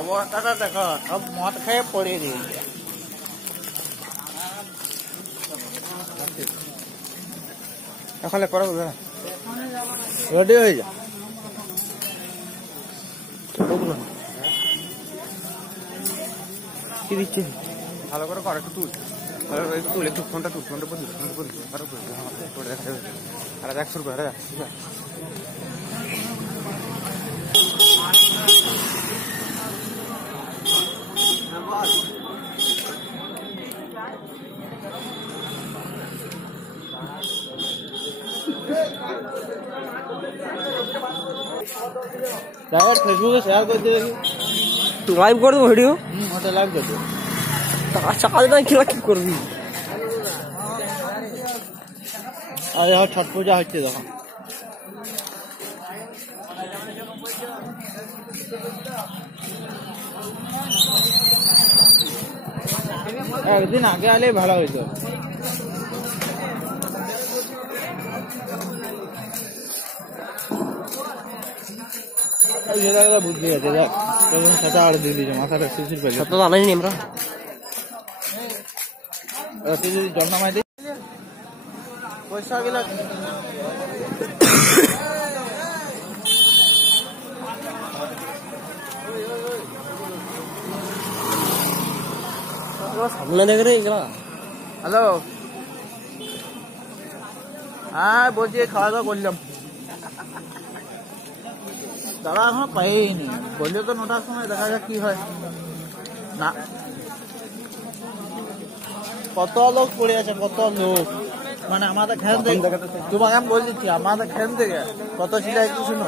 অবস্থাটা দেখো, সব মদ খেয়ে পড়িয়ে দিয়েছে। এখানে করো রেডি হয়ে যা। কি দিচ্ছে? ভালো করে কর, একটু তুল, একটু তুল, একটু ফোনটা তুল, ফোনটা তুল, আর দেখ শুরু করে। ফেসবুকে শেয়ার করে দেবে, লাইভ করে দেবো ভিডিও। ওটা লাইভ করে দেবো। চাল না কি করবি? আরে ছট পূজা হচ্ছে তখন। একদিন আগে আলে ভালো হইতো। বুঝলি আছে, দেখ সাথে আর দিয়ে দিয়েছে মাথাটা শিশির পেলে। সব তো জানাই নি আমরা, তুই যদি জল নামাই দিই পয়সা গেলা। সামনে দেখ রে এগুলা। হ্যালো, হ্যাঁ বলছি খাওয়া দাওয়া করলাম। দাদা এখনো পাইনি, বললে তো 9টার সময়, দেখা যাক কি হয়। না কত লোক পড়ে আছে, কত লোক, মানে আমাদের খেন থেকে, তোমাকে আমি বলে দিচ্ছি, আমাদের খেন থেকে কত ছিল একটু শুনো।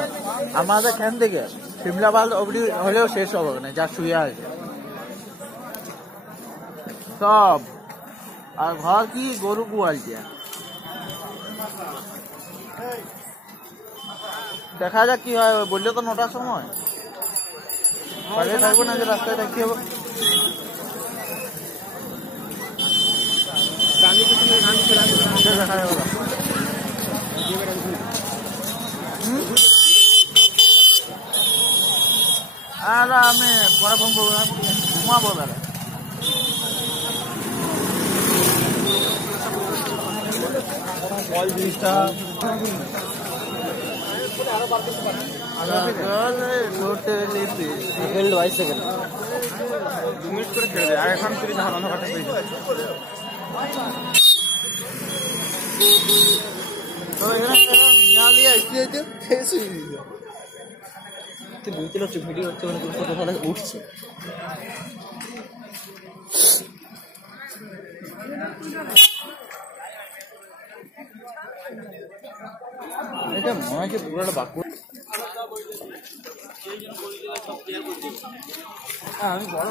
আমাদের খেন থেকে সিমলাবাদ অবধি হলেও শেষ হবে না, যা শুয়ে আছে সব। আর ঘর কি গরু গোয়ালছে। দেখা যাক কি হয়, বললে তো 9টার সময়। বাইরে থাকবো না, যে রাস্তায় দেখতে হবে। দেখা যাবে। আর আমি পরে ফোন করবো, ঘুমাবো বেলা। বল জিনিসটা ভিডিও হচ্ছে, উঠছে। এটা মনে হচ্ছে পুরোটা বাক্য। আমি বড়